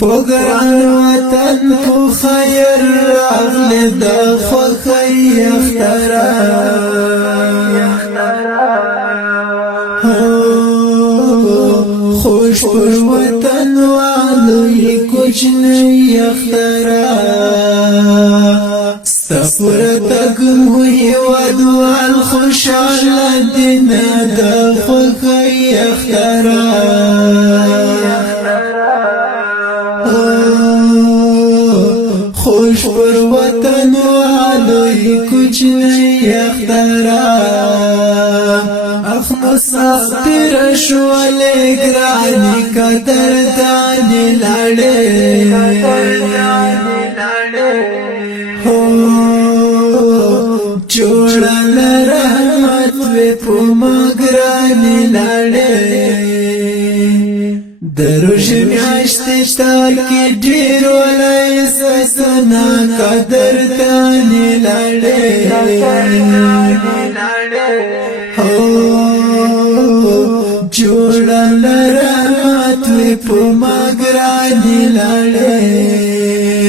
پګران وطن کو خیر راغله د خوخی اخترا خوش پر وطن والوی کچھ نہیں اخترا سفر تک موی ودوال خوشحال دین د خوخی اخترا خوش پر وطن والوی کچھ نہیں اخترا اخ مسافر شوالے گرانی قدر دانی لڑے جوڑا لرحمت وی پوما گرانی لڑے دروش میاشتی تاکی ڈیر ولی سسنا قدر دانی لڑے جوڑا لرحمت وی پوما گرانی لڑے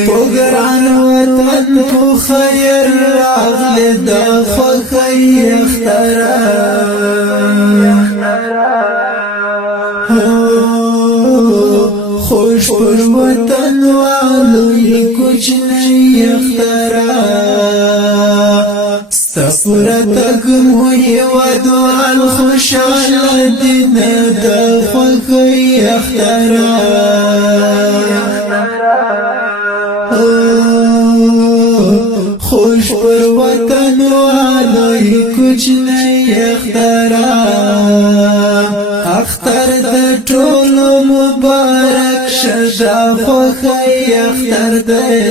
پگران وطن پو خیر راغل دا خوخی اخترا خوش پر وطن والوی کچھ نہیں اخترا سفر تک موی ودوال خوشحال دین د خوخی اخترا خوش پر وطن والوی کچھ نہیں اخترا اختر د ټولو مبارک شدا خوخی اختر دی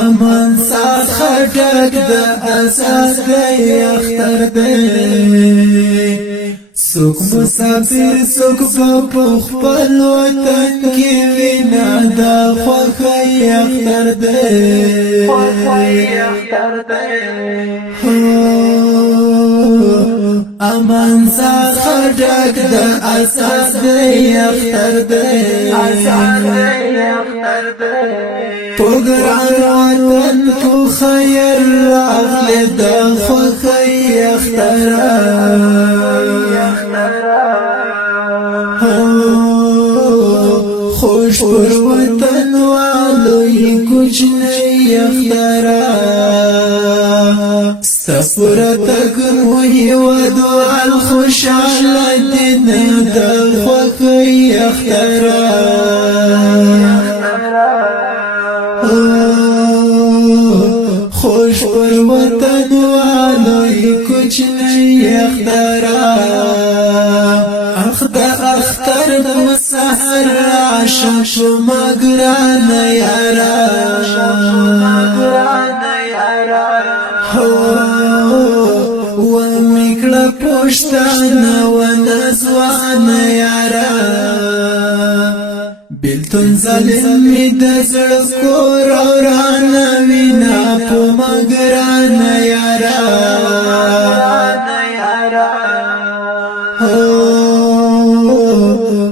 امان سات خټک د اساس دی اختر دی سوک مسافر سوک په خپل وطن کې وینا دا خوخی اختر دی امان سات خټک د اساس دی اختر دی پګران وطن کو خیر راغله د خوخی اخترا خوش پر وطن والوی کچھ نہیں اخترا سفر تک موی ودوال خوشحال دین د خوخی اخترا خوش پر وطن والوی کچھ نہیں اخترا اختر مسحر عاشق مگران یارا ومیکڑا پوشتانا ونزوان یارا بیلتون ظلمی دزر کور اورانا وینا پو مگران یارا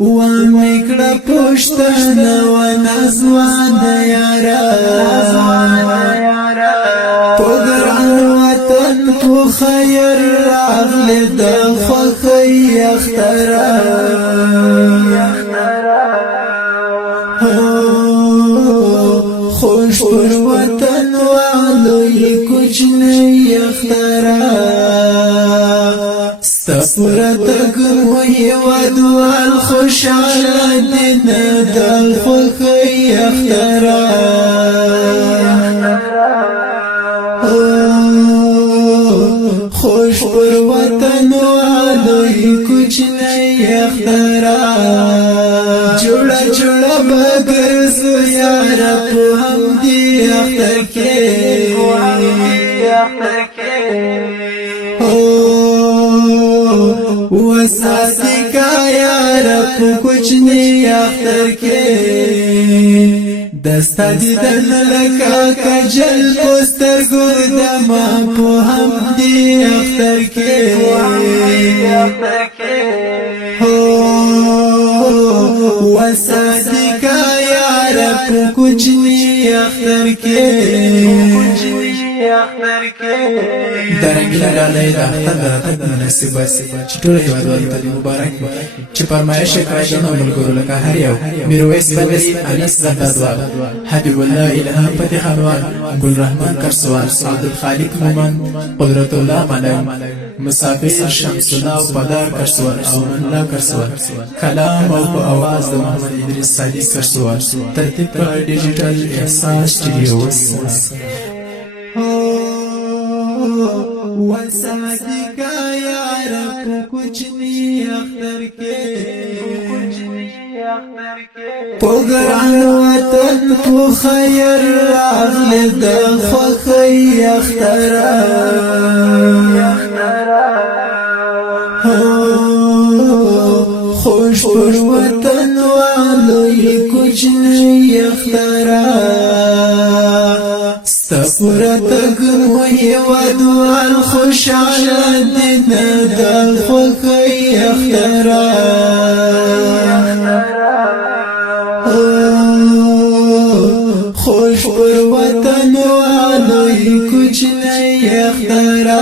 ومیکڑا پوشتانا ونزوان یارا پگران وطن پو خیر راغل دا خوخی اخترا خوش پر وطن والوی کچھ نہیں اخترا سفر تک موی ودوال خوشحال دین د خوخی اخترا خوش پر وطن والوی کچھ نہیں اخترا جوڑا جوڑا بگرزو یارا پو ہم دی اختر کے وساسی کا یارا پو کچھ نہیں اختر کے دستا دیدن لکا کجل پوستر گردما پو هم دی اختر کے وصادقا یارا پو کچنی اختر کے درنګ لګالای دا اختر د مناسب چې ټول هیوادوالو ته مبارک چې فرمایش کړی د ملګرو لکه هر یو میرویس بدری انس زردادوال حبیب الله الهام فتح خانوان ګل رحمان کرسوان عبدالخالق مومن قدرت الله ملنګ مسافر شمس الله او پدار کرسوان او الله کرسوان کلام او په आवाज د محمد ادریس صادق کرسوان ترتیب په ډیجیټل احساس سټوډیوز وصادقا یارا کچھ نہیں اختر کے پوگران وطن کو خیر راغل دخو خی اختر خوش پر وطن والوی کچھ نہیں اختر استفرت قوي ودوال خوشحال دنا دخو خي اخترا خوش پر وطن والوی کچھ نہیں اخترا